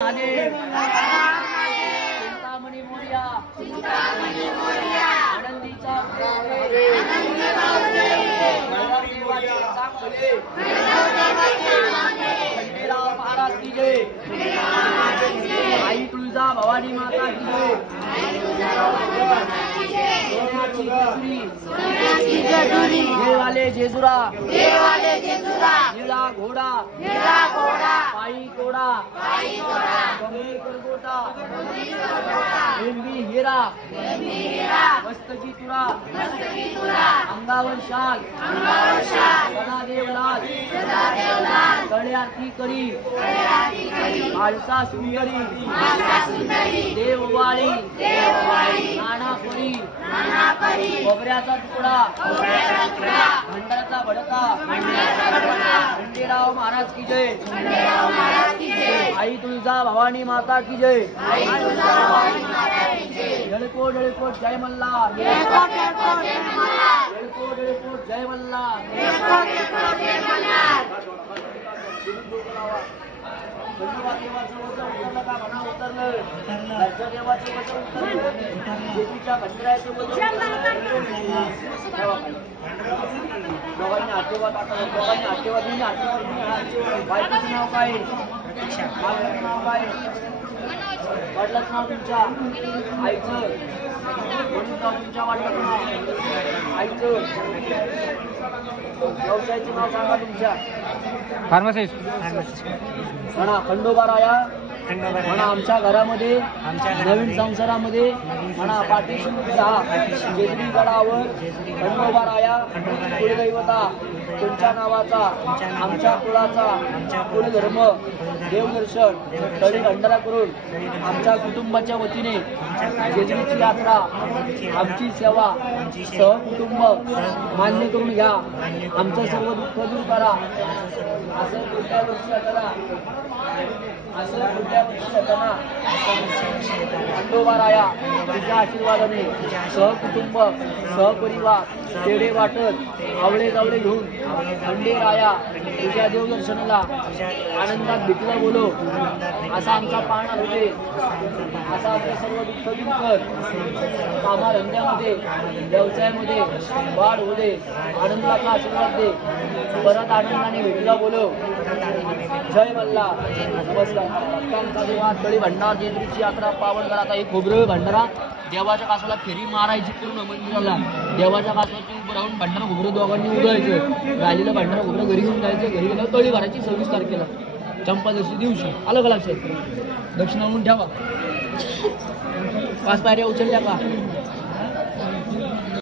चिंतामणी मोरया आनंदीचा खंडेराव महाराज की जय। आई तुळजा भवानी माता की जय। ये वाले जेजुरा नीला घोड़ा पाई कोड़ा कमली करगोटा एमबी हेरा मस्तकी तुरा अंगावर शाल सदा देवलाल तळे आरती करी आळसा सुंदरी देववाळी नानापरी खोबऱ्याचा तुकडा भंडाराचा भडका खंडेराव महाराज की जय। आई तुळजा भवानी माता की जय। जळकोट जळकोट जय मल्हार जळकोट जळकोट जय मल्हार। देवाचं वचन उतरलं का म्हणा उतरलं राज्य देवाचं वचन उतरलं देवीच्या भंडाऱ्याचं वचन दोघांनी आशीर्वाद दोघांनी आशीर्वाद दिली बायकोचं नाव काय मालकाचं नाव काय वडिलाचं नाव तुमच्या आईचं वडील नाव तुमच्या वडिलाचं नाव आईचं व्यवसायाचं नाव सांगा तुमच्या फार्मसिस्ट म्हणा खंडोबाराया म्हणा आमच्या घरामध्ये नवीन संसारामध्ये म्हणा पाठीशी केजरी गडावर खंडोबाराया कुलदैवता तुमच्या नावाचा आमच्या कुळाचा कुलधर्म देवदर्शन तळी भंडारा करून आमच्या कुटुंबाच्या वतीने केजरीची यात्रा आमची सेवा सहकुटुंब मान्य करून घ्या आमचं सर्व दुःख दूर करा असं पुढल्या वर्षी करा खंडोबाराया तुझ्या आशीर्वादाने सहकुटुंब सहपरिवार पेढे वाटत आवळे जावळे घेऊन खंडेराया तुझ्या देवदर्शनाला आनंदात भेटला बोलो असा आमचा पाळणा होते असा आमचं सर्व दुःख दूर कर कामाधंद्यामध्ये व्यवसायामध्ये वाढ होऊ दे आनंदाचा आशीर्वाद दे परत आनंदाने भेटला बोलो जय मल्हार। नमस्कार तळी भंडार जेजुरीची यात्रा पावन करा। आता एक खोबरं भंडारा देवाच्या कासाला फेरी मारायची पूर्ण मंदिराला देवाच्या कासाची उभं राहून भंडारा खोबरं दोघांनी उडवायचं राहिलेलं भंडारा खोबरं घरी घेऊन जायचं घरी गेल्यावर तळी भरायची 26 तारखेला चंपादशी दिवशी आलं का लक्षात दक्षिणा म्हणून ठेवा 5 पायऱ्या उचलल्या का